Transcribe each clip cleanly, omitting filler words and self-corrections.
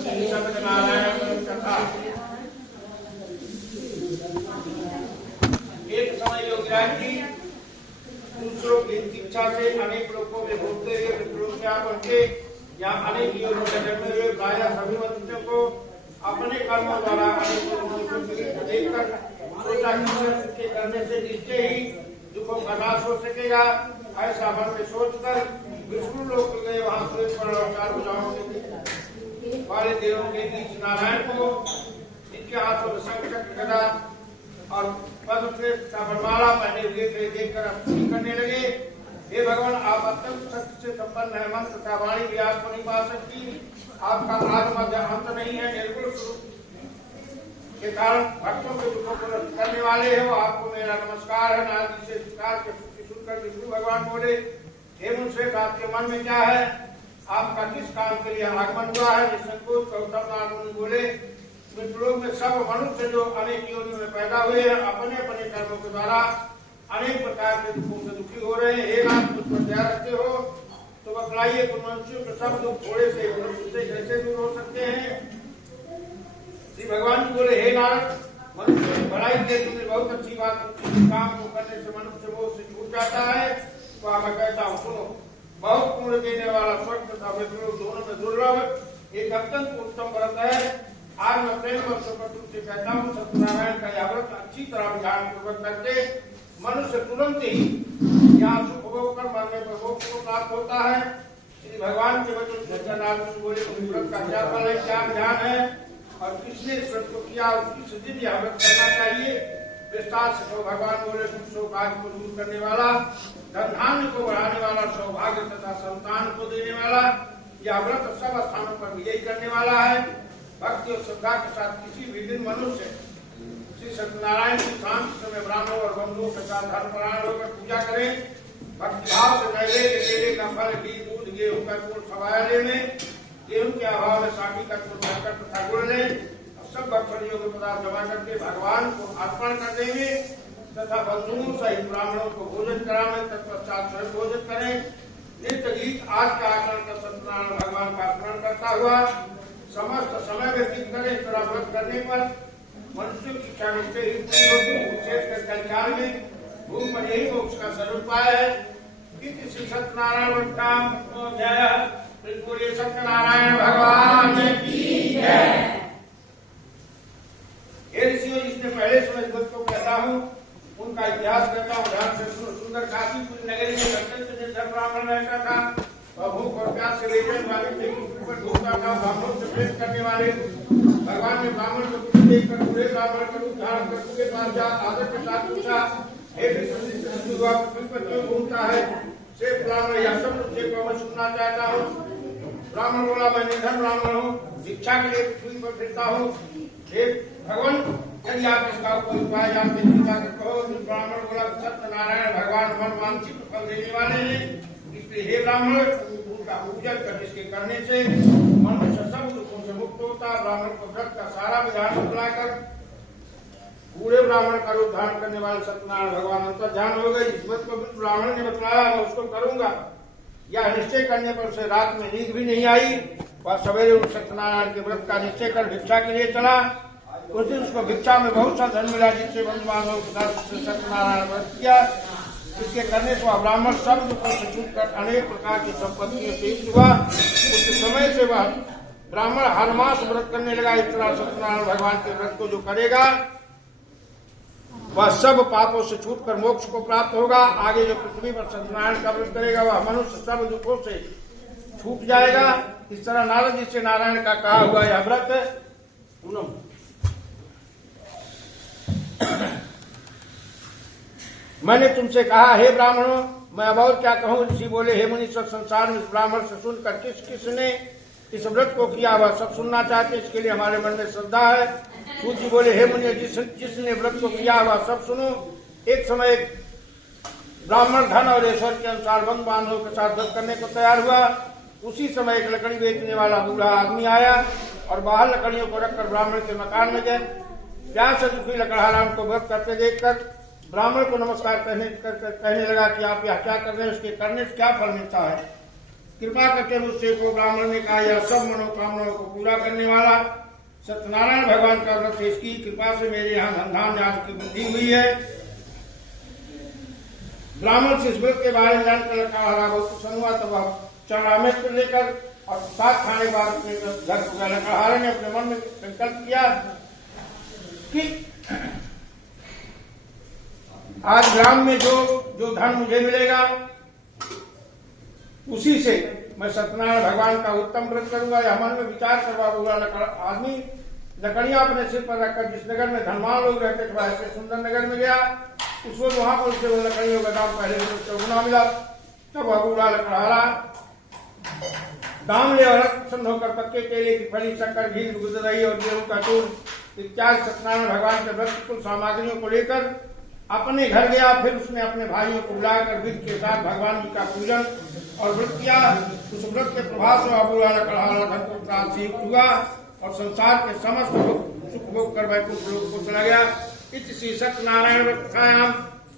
सत्यनारायण कथा। एक समय योगीराज जी दूसरों की इच्छा से अनेक लोगों में घूमते हुए विप्रों के यहाँ पहुंचे। यहाँ अनेक योगों के जन्मे हुए प्रायः सभी मनुष्यों को अपने कर्मों द्वारा अनेक लोगों को देखकर सोचा कि करने से निश्चय ही दुखों का नाश हो सकेगा। ऐसा मन में सोचकर विष्णु लोक गए। वहां सूर्य पर और चार भुजाओं वाले देवों के बीच नारायण को इनके हाथों में शंख चक्र गदा और पद्म से वरमाला पहने हुए थे देखकर स्तुति करने लगे। हे भगवान, आप अत्यंत शक्ति से संपन्न है। मंत्र तथा वाणी भी आपको नहीं पा सकती। आपका आदि मध्य अंत नहीं है। निर्गुण स्वरूप के कारण भक्तों के दुखों को नष्ट करने वाले हो। आपको मेरा नमस्कार है। नारद से स्वीकार के सुनकर विष्णु भगवान बोले, हे मुनिश्रेष्ठ, आपके मन में क्या है? आपका किस काम के लिए आगमन हुआ है? निसंकोच गौतम नारद बोले, लोक में सब मनुष्य जो अनेक योनियों में पैदा हुए हैं, अपने अपने कर्मों के द्वारा अनेक प्रकार के दुखों से दुखी हो रहे हैं। हे नाथ, मुझ पर दया रखते हो तो बतलाइए, तुम मनुष्यों के सब दुख थोड़े से मनुष्य से कैसे दूर हो सकते हैं? श्री भगवान जी बोले, हे नारद, मनुष्य की भलाई के तुमने बहुत अच्छी बात की। काम को करने से मनुष्य मोह से छूट जाता है। तो मैं कहता हूँ, सुनो, बहुत पुण्य देने वाला स्वर्ग तथा विष्णु दोनों में दुर्लभ एक अत्यंत उत्तम व्रत है। आज मैं प्रेम वर्षों पर तुमसे कहता हूँ, सत्यनारायण का यह व्रत अच्छी तरह ध्यान पूर्वक करके मनुष्य तुरंत ही यहाँ सुख भोग कर मरने पर मोक्ष को प्राप्त होता है। श्री भगवान के वचन सत्यनारायण बोले, उस व्रत का क्या फल है, क्या ध्यान है और किसने इस व्रत को किया और किस दिन यह व्रत करना चाहिए? विस्तार से तो भगवान बोले, शोकाज को दूर करने वाला, धन धान्य को बढ़ाने वाला, सौभाग्य तथा संतान को देने वाला, यह व्रत सब स्थानों पर विजयी करने वाला है। भक्ति और श्रद्धा के साथ किसी भी दिन मनुष्य श्री सत्यनारायण की शांत समय ब्राह्मणों और बंधुओं के साथ धर्मपरायण होकर पूजा करें। भक्तिभाव से नैवेद्य केले का फल, घी, दूध, गेहूं का गुड़ खवाया में, गेहूं के अभाव में साकी का शक्कर तथा गुड़ लें। सब भक्षण योग्य पदार्थ जमा करके भगवान को अर्पण कर देंगे तथा बंधुओं सहित ब्राह्मणों को भोजन कराने तत्पश्चात स्वयं भोजन करें। नृत्य गीत आदि का आचरण कर सत्यनारायण भगवान का स्मरण करता हुआ समस्त समय व्यतीत करें। इस तरह व्रत करने पर मनुष्य की इच्छा निश्चय ही पूरी होती है। विशेषकर कल्याण में भूमि पर यही मोक्ष का स्वरूप उपाय है। इति श्री सत्यनारायण व्रताम जय। बोलिए सत्यनारायण भगवान की जय। हे ऋषियों, जिसने पहले समय इस व्रत को कहता हूँ, उनका इतिहास कहता हूँ, ध्यान से सुनो। सुंदर काशीपुर नगरी में अत्यंत निर्धन ब्राह्मण रहता था और भूख और प्यास से वेदन वाले थे। ऊपर ढूंढता था, ब्राह्मणों से प्रेम करने वाले। भगवान ने ब्राह्मण को कुछ देखकर पूरे ब्राह्मण का रूप धारण कर उसके पास जा आदर के साथ पूछा, हे पृथ्वी पर क्यों घूमता है? शेष ब्राह्मण, यह सब मुझे को मैं सुनना चाहता हूँ। ब्राह्मण बोला, मैं निर्धन ब्राह्मण हूँ, शिक्षा के लिए पृथ्वी पर फिरता हूँ। हे भगवान, यदि आप इसका कोई उपाय जानते चिंता कहो। ब्राह्मण बोला, सत्यनारायण भगवान मन वांछित फल देने वाले हैं। इसलिए हे ब्राह्मण, उनका पूजन कर जिसके करने से मनुष्य सब दुखों से मुक्त होता। ब्राह्मण को व्रत का सारा विधान बतलाकर पूरे ब्राह्मण का रूप धारण करने वाले सत्यनारायण भगवान अंतर ध्यान हो गए। इस व्रत को ब्राह्मण ने बतलाया, मैं उसको करूंगा। यह निश्चय करने पर उसे रात में नींद भी नहीं आई। वह सवेरे उठ सत्यनारायण के व्रत का निश्चय कर भिक्षा के लिए चला। उस दिन उसको भिक्षा में बहुत सा धन मिला, जिससे बंधुबांधवों के साथ सत्यनारायण व्रत किया। इसके करने से वह ब्राह्मण सब दुखों से छूट कर अनेक प्रकार की संपत्तियों से युक्त हुआ। उस समय से वह ब्राह्मण हर मास व्रत करने लगा। इस तरह सत्यनारायण भगवान के व्रत को जो करेगा वह सब पापों से छूटकर मोक्ष को प्राप्त होगा। आगे जो पृथ्वी पर सत्यनारायण का व्रत करेगा वह मनुष्य सब दुखों से छूट जाएगा। इस तरह नारद जी से नारायण का कहा हुआ यह व्रत मैंने तुमसे कहा, हे ब्राह्मणों, मैं अब और क्या कहूँ? ऋषि बोले, हे मुनीश्वर, संसार में इस ब्राह्मण से सुनकर किस किसने इस व्रत को किया वह सब सुनना चाहते, इसके लिए हमारे मन में श्रद्धा है। सूर्य जी बोले, हे मुनि, जिसने व्रत को किया वह सब सुनो। एक समय ब्राह्मण धन और ऐश्वर्य के अनुसार बंधु बांधवों के साथ व्रत करने को तैयार हुआ। उसी समय एक लकड़ी बेचने वाला बूढ़ा आदमी आया और बाहर लकड़ियों को रखकर ब्राह्मण के मकान में गए। प्यास से दुखी लकड़हारा उनको व्रत करते देखकर ब्राह्मण को नमस्कार कहने लगा कि आप यह क्या कर रहे हैं, उसके करने से क्या फल मिलता है? कृपा करके मुझसे को ब्राह्मण ने कहा, यह सब मनोकामनाओं को पूरा करने वाला सत्यनारायण भगवान का व्रत है। इसकी कृपा से मेरे यहाँ धन धान्य आदि की वृद्धि हुई है। ब्राह्मण से इस व्रत के बारे में जानकर लकड़हारा बहुत प्रसन्न हुआ। तब वह चरणामृत लेकर और साथ खाने के बाद अपने घर को गया। लकड़हारे ने अपने मन में संकल्प किया कि आज ग्राम में जो धन मुझे मिलेगा उसी से मैं सत्यनारायण भगवान का उत्तम व्रत करूंगा। यह मन में विचार करवा हुआ आदमी लकड़ियां अपने सिर पर रखकर जिस नगर में धनवान लोग रहते थे ऐसे सुंदर नगर में गया। उस वक्त वहां पर उसे लकड़ियों का दाम पहले चौगुना मिला। तब वह बूढ़ा लकड़हारा दाम ले और प्रसन्न होकर पक्के केले की फली, शक्कर, घी, दूध, दही और गेहूं का चूर्ण इत्यादि सत्यनारायण भगवान के व्रत कुल सामग्रियों को लेकर अपने घर गया। फिर उसने अपने भाइयों को बुलाकर विधि के साथ भगवान जी का पूजन और व्रत किया। उस व्रत के प्रभाव से बूढ़ा लकड़हारा धन को प्राप्त हुआ और संसार के समस्त सुख भोग कर वैकुंठ लोक को चला गया। इति श्री सत्यनारायण व्रतायाम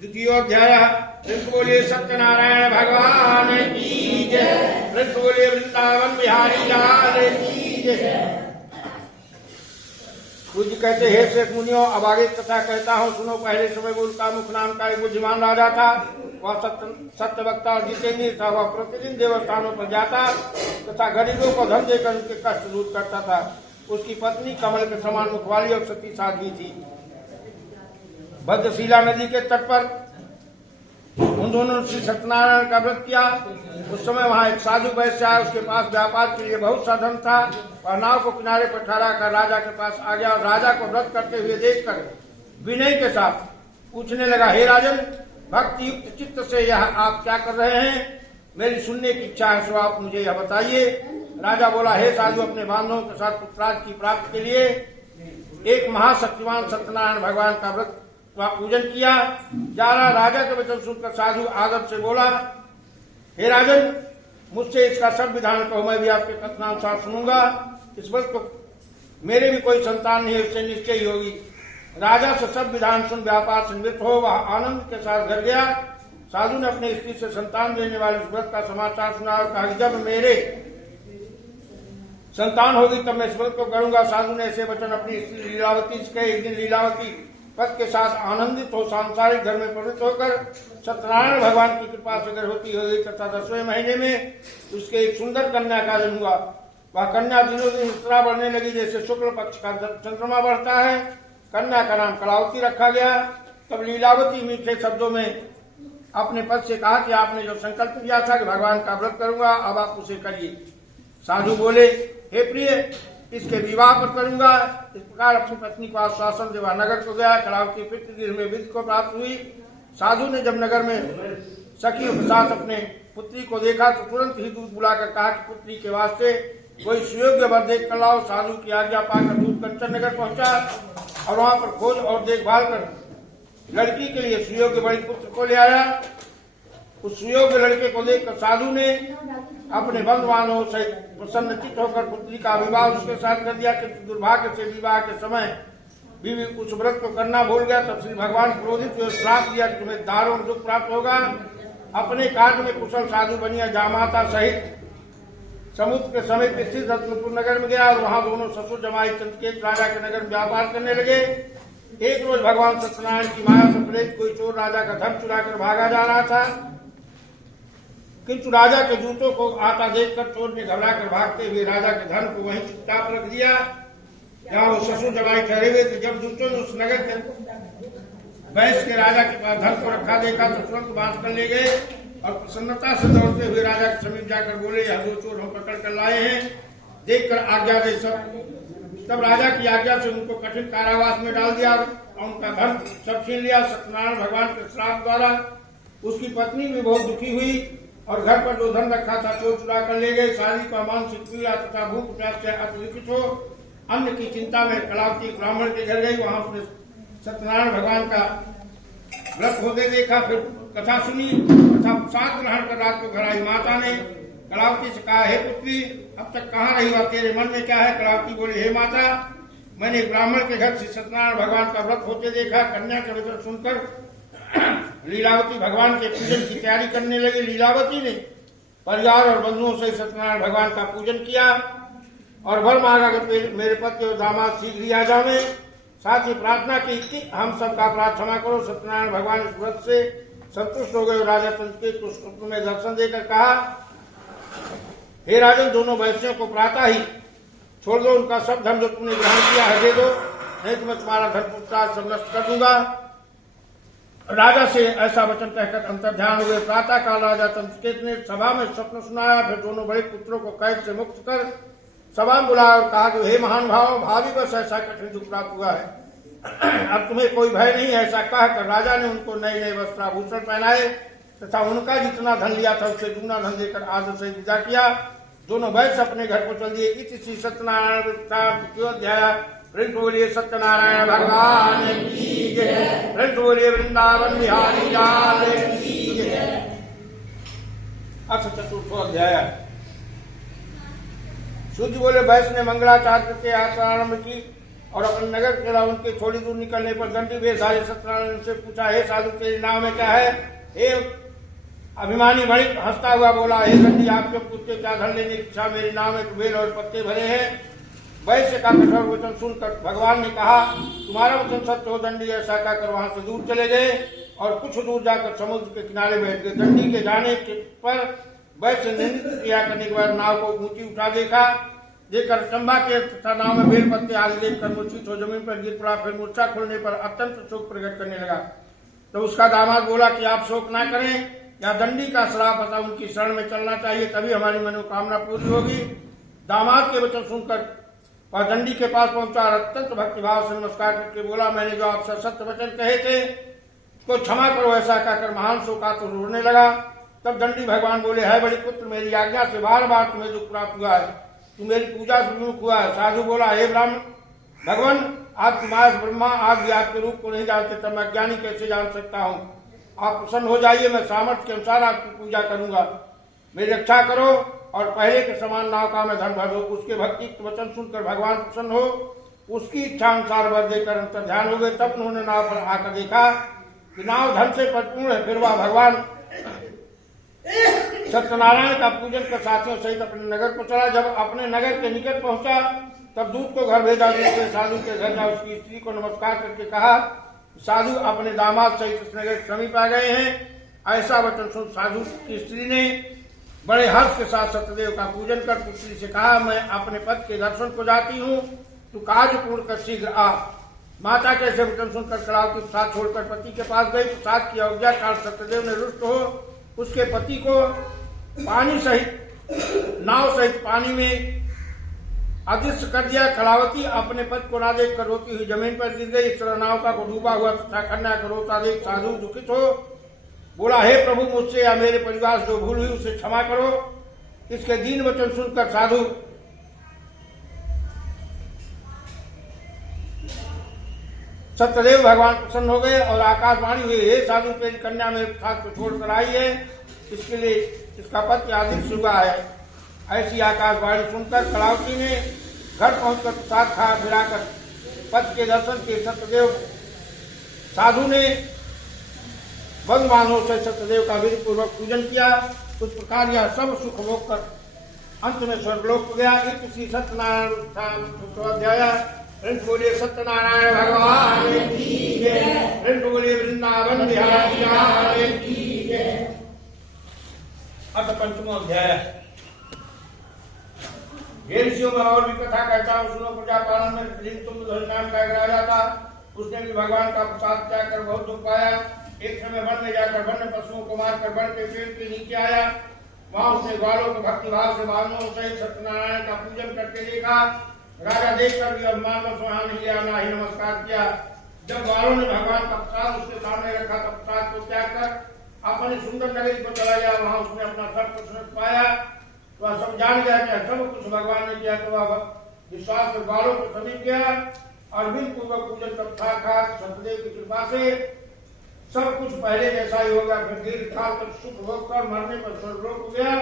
द्वितीयोध्याय। बोलिए सत्यनारायण भगवान की जय। बोलिए वृंदावन बिहारी लाल की जय। गुरु जी कहते, हे श्रेष्ठ मुनियों, अब आगे कथा कहता हूँ, सुनो। पहले समय बोल का मुख नाम का एक बुद्धिमान राजा था। वह सत्य वक्ता और जितेंद्र था। वह प्रतिदिन देवस्थानों पर जाता तथा गरीबों को धन देकर उनके कष्ट दूर करता था। उसकी पत्नी कमल के समान मुख वाली और सती साध्वी थी। भद्रशिला नदी के तट पर उन दोनों ने श्री सत्यनारायण का व्रत किया। उस समय वहां एक साधु वैश्य आया। उसके पास व्यापार के लिए बहुत सा धन था। वह नाव को किनारे पर ठहरा कर राजा के पास आ गया और राजा को व्रत करते हुए देखकर विनय के साथ पूछने लगा, हे राजन, भक्ति युक्त चित्त से यह आप क्या कर रहे हैं? मेरी सुनने की इच्छा है, सो आप मुझे यह बताइए। राजा बोला, हे साधु, अपने बांधवों के साथ पुत्रार्थ की प्राप्ति के लिए एक महाशक्तिमान सत्यनारायण भगवान का व्रत पूजन किया जा रहा। राजा के वचन सुनकर साधु आदर से बोला, हे राजन, मुझसे इसका सब विधान कहो, मैं भी आपके कथनानुसार सुनूंगा। इस व्रत को मेरे भी कोई संतान नहीं है, उससे निश्चय ही होगी। राजा से सब विधान सुन व्यापार से निवृत्त हो वह आनंद के साथ घर गया। साधु ने अपने स्त्री से संतान देने वाले इस व्रत का समाचार सुना और कहा, जब मेरे संतान होगी तब मैं इस व्रत को करूंगा। साधु ने ऐसे वचन अपनी स्त्री लीलावती से कहे। एक दिन लीलावती पद के साथ आनंदित हो सांसारिक धर्म में प्रवृत्त होकर सत्यनारायण भगवान की कृपा से गर्भवती हो गई तथा 10वें महीने में उसके एक सुंदर कन्या का जन्म हुआ। वह कन्या दिनों दिन इस तरह बढ़ने लगी जैसे शुक्ल पक्ष का चंद्रमा बढ़ता है। कन्या का नाम कलावती रखा गया। तब लीलावती मीठे शब्दों में अपने पद से कहा कि आपने जो संकल्प किया था कि भगवान का व्रत करूंगा, अब आप उसे करिए। साधु बोले, हे प्रिय, इसके विवाह पर करूंगा। इस प्रकार अपनी पत्नी को आश्वासन देवा नगर को गया। कलावती पितृगृह में विधि को प्राप्त हुई। साधु ने जब नगर में सखियों के साथ अपने पुत्री को देखा तो तुरंत ही दूध बुलाकर कहा कि पुत्री के वास्ते कोई सुयोग्य वर देख कर लाओ। साधु की आज्ञा पाकर दूध कंचन नगर पहुंचा और वहां पर खोज और देखभाल कर लड़की के लिए सुयोग्य बड़ी पुत्र को ले आया। उस सुयोग्य लड़के को देखकर साधु ने अपने बंधुवानों से प्रसन्नचित होकर पुत्री का विवाह उसके साथ कर दिया। किंतु दुर्भाग्य से विवाह के समय बीवी उस व्रत को करना भूल गया। तब श्री भगवान क्रोधित हुए श्राप दिया कि तुम्हें दारुण दुख प्राप्त होगा। अपने कार्य में कुशल साधु बनिया जामाता सहित समुद्र के समीप स्थित रत्नपुर नगर में गया और वहां दोनों ससुर जमाई चंद्रकेत राजा के नगर में व्यापार करने लगे। एक रोज भगवान सत्यनारायण की माया से प्रेरित कोई चोर राजा का धन चुराकर भागा जा रहा था। किंतु राजा के दूतों को आता देखकर चोर ने घबराकर भागते हुए राजा के धन को वहीं चुपचाप रख दिया जहाँ वो ससुर जमाई ठहरे हुए थे। जब दूतों ने उस नगर के वैश्य के राजा के पास धन को रखा देखा तो तुरंत बांध कर ले गए और प्रसन्नता से दौड़ते हुए राजा के समीप जाकर बोले, यह दो चोर हम पकड़ कर लाए हैं, देखकर आज्ञा दे। तब राजा की आज्ञा से उनको कठिन कारावास में डाल दिया और उनका धन सब छीन लिया। सत्यनारायण भगवान के श्राप द्वारा उसकी पत्नी भी बहुत दुखी हुई और घर पर जो धन रखा था चोर चुरा कर ले गए। शारीरिक और मानसिक पीड़ा तथा भूख प्यास से अतिलिखित हो अन्न की चिंता में कलावती ब्राह्मण के घर गई। वहां उसने सत्यनारायण भगवान का व्रत होते देखा, फिर कथा सुनी तथा प्रसाद ग्रहण कर रात को घर आई। माता ने कलावती से कहा, हे पुत्री, अब तक कहाँ रही हो, तेरे मन में क्या है? कलावती बोली, हे माता, मैंने ब्राह्मण के घर से सत्यनारायण भगवान का व्रत होते देखा। कन्या के वचन सुनकर लीलावती भगवान के पूजन की तैयारी करने लगी। लीलावती ने परिवार और बंधुओं से सत्यनारायण भगवान का पूजन किया और वर मांगा कि मेरे पति और दामाद शीघ्र ही आ जावे। साथ ही प्रार्थना की कि हम सबका अपराध क्षमा करो। सत्यनारायण भगवान इस व्रत से संतुष्ट हो गए और राजा चंद्र के स्वप्न में दर्शन देकर कहा, हे राजन, दोनों वैश्यों को प्रातः ही छोड़ दो। उनका सब धन जो तुमने ग्रहण किया है दे दो, नहीं तो मैं तुम्हारा धन पुत्र सब नष्ट कर दूंगा। राजा से ऐसा वचन कहकर अंतर्ध्यान हुए। प्रातः काल राजा चंद्रकेत ने सभा में स्वप्न सुनाया। फिर दोनों बड़े पुत्रों को कैद से मुक्त कर सभा में बुलाया और कहा कि हे महान भाव, भावी बस ऐसा कठिन दुख प्राप्त हुआ है, अब तुम्हें कोई भय नहीं। ऐसा कहकर राजा ने उनको नए नए वस्त्राभूषण पहनाए तथा उनका जितना धन लिया था उससे दुगना धन देकर आदर से विदा किया। दोनों वैश्य अपने घर को चल दिए। इति श्री सत्यनारायण वृत्ताध्याय। बोलिए सत्यनारायण भगवान की जय। बोलिए वृंदावन बिहारी लाल की जय। अथ चतुर्थोध्याय। सूर्य बोले, वैश्य ने मंगलाचार्य के आरंभ की और अपने नगर के अलावा उनके थोड़ी दूर निकलने पर दंडी वेशधारी सत्यनारायण से पूछा, हे साधु, तेरे नाम में क्या है? हे अभिमानी वणिक हंसता हुआ बोला, हे दंडी, आपके पूछते क्या धन लेने की इच्छा? मेरे नाम में बेल और पत्ते भरे हैं। वैश्य का कठोर वचन सुनकर भगवान ने कहा, तुम्हारा वचन सत्य हो दंडी। ऐसा कहकर वहां से दूर चले गए और कुछ दूर जाकर समुद्र के किनारे बैठ गए। दंडी के जाने पर वैश्य ने नृत्य क्रिया करने के बाद नाव को ऊंची उठा देखकर चंबा के तथा नाव में बेल पत्ते आदि देखकर मूर्छित हो जमीन पर गिर पड़ा। फिर मूर्छा खुलने पर अत्यंत शोक प्रकट करने लगा। तो उसका दामाद बोला कि आप शोक ना करें, या दंडी का श्राप अतः उनकी शरण में चलना चाहिए, तभी हमारी मनोकामना पूरी होगी। दामाद के वचन सुनकर वह दंडी के पास पहुंचा और अत्यंत भक्तिभाव से नमस्कार करके बोला, मैंने जो आपसे सत्य वचन कहे थे उसको क्षमा करो। ऐसा कहकर महान शोकातुर रोने लगा। तब दंडी भगवान बोले, है बड़ी पुत्र, मेरी आज्ञा से बार बार तुम्हें दुख प्राप्त हुआ है, तू मेरी पूजा से विमुख हुआ है। साधु बोला, हे ब्राह्मण भगवान, आप तुम्हारे ब्रह्मा आप भी आपके रूप को नहीं जानते, तब मैं ज्ञानी कैसे जान सकता हूँ? आप प्रसन्न हो जाइए, मैं सामर्थ्य के अनुसार आपकी पूजा करूंगा। मेरी रक्षा करो और पहले के समान नाव का मैं धन भर दो। उसके भक्ति वचन सुनकर भगवान प्रसन्न हो उसकी इच्छा अनुसार वर देकर अंतर्ध्यान हो गए। तब उन्होंने नाव पर आकर देखा कि नाव धन से परिपूर्ण है। फिर वह भगवान सत्यनारायण का पूजन कर साथियों सहित अपने नगर को चला। जब अपने नगर के निकट पहुंचा तब दूत को घर भेजा। दूसरे साधु के घर जा उसकी स्त्री को नमस्कार करके कहा, साधु अपने दामाद सहित इस नगर के समीप आ गए हैं। ऐसा वचन सुन साधु की स्त्री ने बड़े हर्ष के साथ सत्यदेव का पूजन कर पुत्री से कहा, मैं अपने पति के दर्शन को जाती हूँ, तू कार्य पूर्ण कर शीघ्र आ। माता के ऐसे वचन सुनकर कलावती प्रसाद छोड़कर पति के पास गई। प्रसाद की आज्ञा काल सत्यदेव ने रुष्ट हो उसके पति को पानी सहित नाव सहित पानी में अदृश्य कर दिया। कलावती अपने पति को ना देख कर रोती हुई जमीन पर गिर गई। इस तरह नाव का डूबा हुआ तथा कन्या को रोता देख साधु दुखित हो बोला, हे प्रभु, मुझसे या मेरे परिवार से जो भूल हुई उसे क्षमा करो। इसके दीन वचन सुनकर साधु सत्यदेव भगवान प्रसन्न हो गए और आकाशवाणी हुई, हे साधु, तेरी कन्या मेरे साथ को छोड़कर आई है, इसके लिए इसका पति आदित्य हुआ है। ऐसी आकाशवाणी सुनकर कलावती ने घर पहुंचकर प्रसाद खा फिराकर पति के दर्शन के सत्यदेव साधु ने भगवानों से सत्यदेव का विधि पूर्वक पूजन किया। उस प्रकार यह सब सुख भोग कर अंत में स्वर्गलोक गया। इसी सत्यनारायण बोलिए सत्यनारायण भगवान की जय। बोलिए वृंदावन बिहारी की जय। अथ पंचमो अध्याय। हे ऋषियों में और भी कथा कहता हूँ, सुनो। प्रजा पालन में तुंग नाम का एक राजा था। उसने भी भगवान का प्रसाद त्याग कर बहुत दुख पाया। एक समय वन में जाकर वन्य पशुओं को मारकर वन के पेड़ के नीचे आया। वहां उसने ग्वालों को भक्तिभाव से बांधों सहित सत्यनारायण का पूजन करके देखा। राजा देखकर भी अभिमान व वहां नहीं लिया, ना ही नमस्कार किया। जब ग्वालों ने भगवान का प्रसाद उसके सामने रखा तब प्रसाद को त्याग कर अपनी सुंदर नगरी को चला गया। वहां उसने अपना सब कुछ पाया। वह सब जान गया कि सब कुछ भगवान ने किया। तो वह विश्वास से ग्वालों के समीप गया और बिन पूर्वक पूजन तथा सत्यदेव की कृपा से सब कुछ पहले जैसा ही होगा। फिर दीर्घ काल तक सुख भोग कर मरने पर स्वर्गलोक हो गया।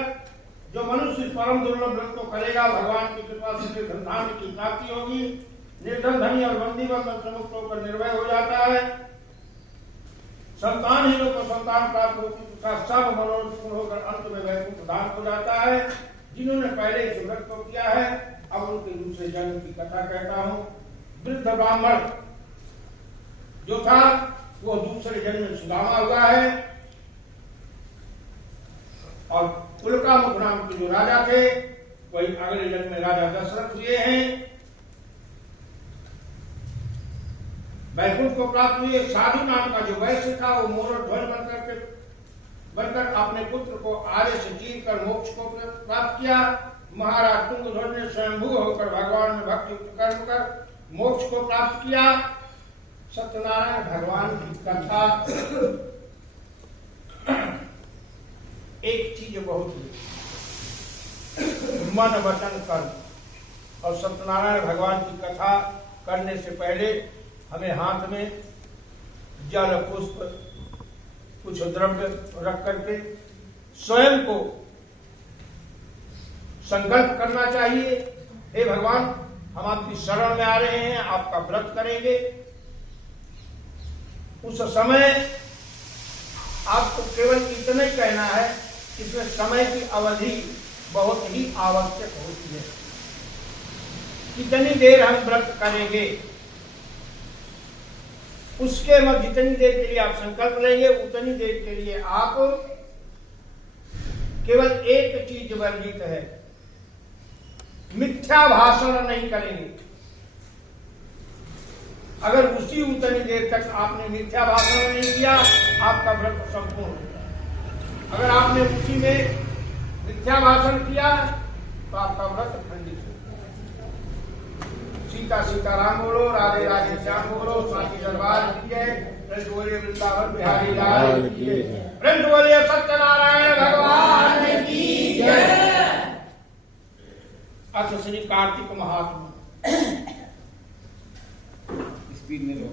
जो मनुष्य परम दुर्लभ व्रत को करेगा भगवान की कृपा से धन धान्य की प्राप्ति होगी। निर्धन धनी और बंदी बंधन से मुक्त होकर निर्भय हो जाता है। संतानहीनों को संतान प्राप्त होती तथा सब मनोरथ पूर्ण होकर अंत में वैकुंठ धाम हो जाता है। जिन्होंने पहले इस व्रत को किया है, अब उनके दूसरे जन्म की कथा कहता हूँ। वृद्ध ब्राह्मण जो था वो दूसरे जन्म में सुदामा हुआ है, और उल्कामुख नाम के जो राजा थे वही अगले जन्म में राजा दशरथ हुए हैं। वैकुंठ को प्राप्त हुए। साधु नाम का जो वैश्य था वो मोरध्वज बनकर अपने पुत्र को आर्य से चीर कर मोक्ष को प्राप्त किया। महाराज तुंगध्वज ने स्वयंभू होकर भगवान में भक्ति कर्म कर मोक्ष को प्राप्त किया। सत्यनारायण भगवान की कथा एक चीज बहुत मन वचन कर्म, और सत्यनारायण भगवान की कथा करने से पहले हमें हाथ में जल पुष्प कुछ द्रव्य रख करके स्वयं को संकल्प करना चाहिए। हे भगवान, हम आपकी शरण में आ रहे हैं, आपका व्रत करेंगे। उस समय आपको केवल इतना ही कहना है, इसमें समय की अवधि बहुत ही आवश्यक होती है। कितनी देर हम व्रत करेंगे, उसके बाद जितनी देर के लिए आप संकल्प लेंगे उतनी देर के लिए आप केवल एक चीज वर्जित है, मिथ्या भाषण नहीं करेंगे। अगर उतनी देर तक आपने मिथ्या भाषण नहीं किया, आपका व्रत संपूर्ण होगा। अगर आपने उसी में मिथ्या भाषण किया तो आपका व्रत खंडित होगा। सीता सीताराम बोलो, राधे राधे श्याम बोलो, स्वामी दरबार की जय। ब्रज बोलिए वृंदावन बिहारी लाल की जय। ब्रज बोलिए सत्यनारायण भगवान की जय। अथ श्री कार्तिक महात्मा। स्पीड में लो।